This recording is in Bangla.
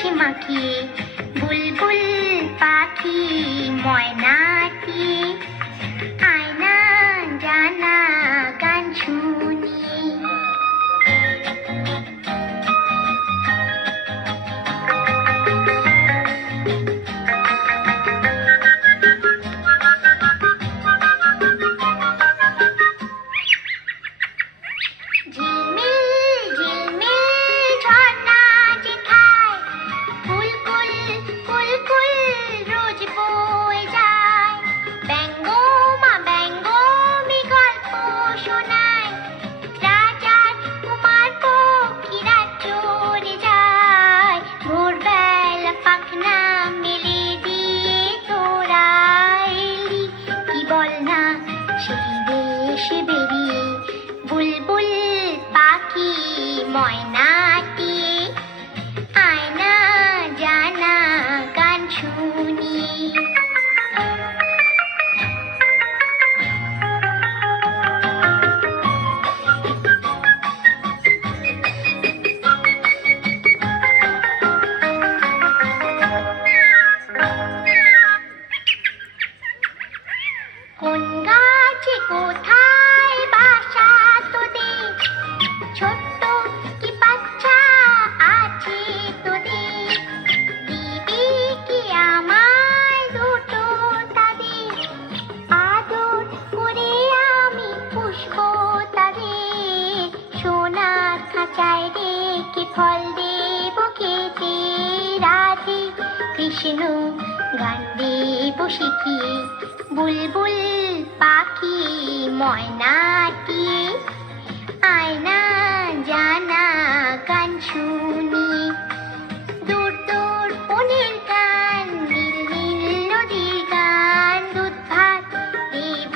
হেসে মাখিয়ে বুলবুল পাখি ময়নাটি আয়না জানা গান শুনি। বুলবুল পাখি ময়নাটি আয়না জানা গান শুনি। কোন গাছে কোথায় বাসা তোদের, ছোট্ট কি বাচ্চা আছে তোদের, দিবি কি আমায় দুটো তাদের, আদর করে আমি পুষবো তাদের, সোনার খাঁচায় রেখে ফল দেব খেতে, রাধে কৃষ্ণ গান দেব শিখিয়ে বুলবুল পাখি ময়নাটি আয়না জানা গান শুনি। দূর দূর বনের গান, নীল নীল নদীর গান, দুধ ভাত দেব